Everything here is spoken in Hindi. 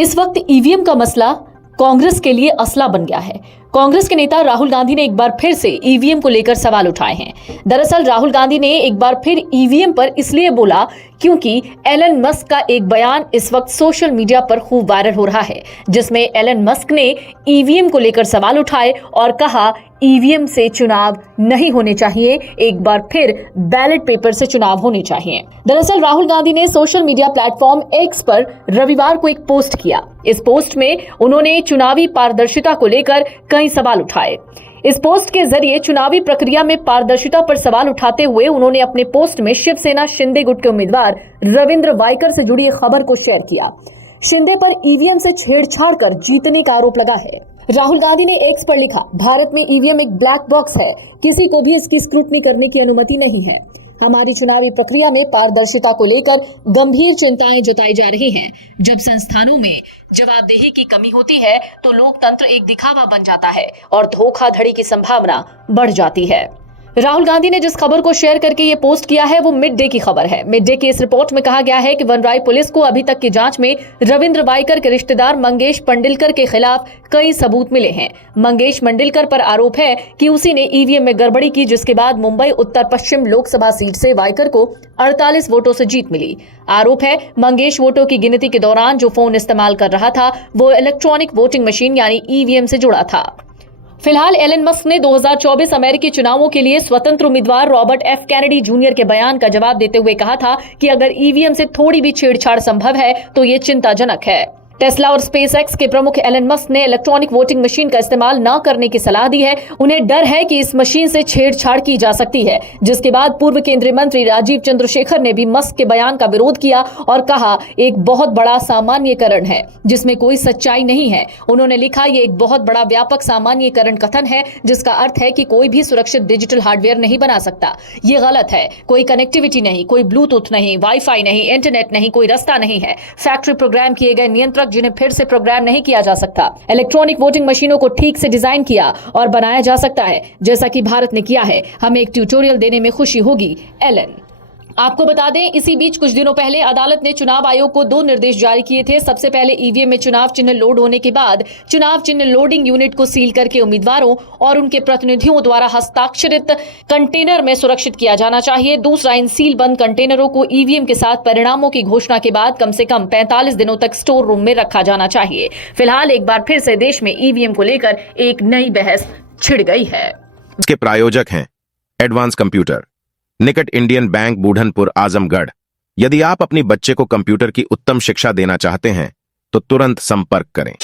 इस वक्त ईवीएम का मसला कांग्रेस के लिए असला बन गया है। कांग्रेस के नेता राहुल गांधी ने एक बार फिर से ईवीएम को लेकर सवाल उठाए हैं। दरअसल राहुल गांधी ने एक बार फिर ईवीएम पर इसलिए बोला क्योंकि एलन मस्क का एक बयान इस वक्त सोशल मीडिया पर खूब वायरल हो रहा है, जिसमें एलन मस्क ने ईवीएम को लेकर सवाल उठाए और कहा ईवीएम से चुनाव नहीं होने चाहिए, एक बार फिर बैलेट पेपर से चुनाव होने चाहिए। दरअसल राहुल गांधी ने सोशल मीडिया प्लेटफॉर्म एक्स पर रविवार को एक पोस्ट किया। इस पोस्ट में उन्होंने चुनावी पारदर्शिता को लेकर कई सवाल उठाए। इस पोस्ट के जरिए चुनावी प्रक्रिया में पारदर्शिता पर सवाल उठाते हुए उन्होंने अपने पोस्ट में शिवसेना शिंदे गुट के उम्मीदवार रविंद्र वायकर से जुड़ी एक खबर को शेयर किया। शिंदे पर ईवीएम से छेड़छाड़ कर जीतने का आरोप लगा है। राहुल गांधी ने एक्स पर लिखा, भारत में ईवीएम एक ब्लैक बॉक्स है, किसी को भी इसकी स्क्रूटनी करने की अनुमति नहीं है। हमारी चुनावी प्रक्रिया में पारदर्शिता को लेकर गंभीर चिंताएं जताई जा रही हैं। जब संस्थानों में जवाबदेही की कमी होती है तो लोकतंत्र एक दिखावा बन जाता है और धोखाधड़ी की संभावना बढ़ जाती है। राहुल गांधी ने जिस खबर को शेयर करके ये पोस्ट किया है वो मिड डे की खबर है। मिड डे की इस रिपोर्ट में कहा गया है कि वनराई पुलिस को अभी तक की जांच में रविंद्र वायकर के रिश्तेदार मंगेश पंडिलकर के खिलाफ कई सबूत मिले हैं। मंगेश मंडिलकर पर आरोप है कि उसी ने ईवीएम में गड़बड़ी की, जिसके बाद मुंबई उत्तर पश्चिम लोकसभा सीट से वायकर को 48 वोटों से जीत मिली। आरोप है मंगेश वोटों की गिनती के दौरान जो फोन इस्तेमाल कर रहा था वो इलेक्ट्रॉनिक वोटिंग मशीन यानी ईवीएम से जुड़ा था। फिलहाल एलन मस्क ने 2024 अमेरिकी चुनावों के लिए स्वतंत्र उम्मीदवार रॉबर्ट एफ कैनेडी जूनियर के बयान का जवाब देते हुए कहा था कि अगर ईवीएम से थोड़ी भी छेड़छाड़ संभव है तो ये चिंताजनक है। टेस्ला और स्पेस एक्स के प्रमुख एलन मस्क ने इलेक्ट्रॉनिक वोटिंग मशीन का इस्तेमाल न करने की सलाह दी है। उन्हें डर है कि इस मशीन से छेड़छाड़ की जा सकती है, जिसके बाद पूर्व केंद्रीय मंत्री राजीव चंद्रशेखर ने भी मस्क के बयान का विरोध किया और कहा एक बहुत बड़ा सामान्यकरण है जिसमें कोई सच्चाई नहीं है। उन्होंने लिखा, ये एक बहुत बड़ा व्यापक सामान्यकरण कथन है जिसका अर्थ है कि कोई भी सुरक्षित डिजिटल हार्डवेयर नहीं बना सकता। ये गलत है। कोई कनेक्टिविटी नहीं, कोई ब्लूटूथ नहीं, वाईफाई नहीं, इंटरनेट नहीं, कोई रास्ता नहीं है। फैक्ट्री प्रोग्राम किए गए नियंत्रक जिन्हें फिर से प्रोग्राम नहीं किया जा सकता। इलेक्ट्रॉनिक वोटिंग मशीनों को ठीक से डिजाइन किया और बनाया जा सकता है, जैसा कि भारत ने किया है। हमें एक ट्यूटोरियल देने में खुशी होगी, एलन। आपको बता दें, इसी बीच कुछ दिनों पहले अदालत ने चुनाव आयोग को 2 निर्देश जारी किए थे। सबसे पहले ईवीएम में चुनाव चिन्ह लोड होने के बाद चुनाव चिन्ह लोडिंग यूनिट को सील करके उम्मीदवारों और उनके प्रतिनिधियों द्वारा हस्ताक्षरित कंटेनर में सुरक्षित किया जाना चाहिए। दूसरा, इन सील बंद कंटेनरों को ईवीएम के साथ परिणामों की घोषणा के बाद कम से कम 45 दिनों तक स्टोर रूम में रखा जाना चाहिए। फिलहाल एक बार फिर से देश में ईवीएम को लेकर एक नई बहस छिड़ गई है। इसके प्रायोजक हैं एडवांस कंप्यूटर, निकट इंडियन बैंक, बूढ़नपुर, आजमगढ़। यदि आप अपनी बच्चे को कंप्यूटर की उत्तम शिक्षा देना चाहते हैं तो तुरंत संपर्क करें।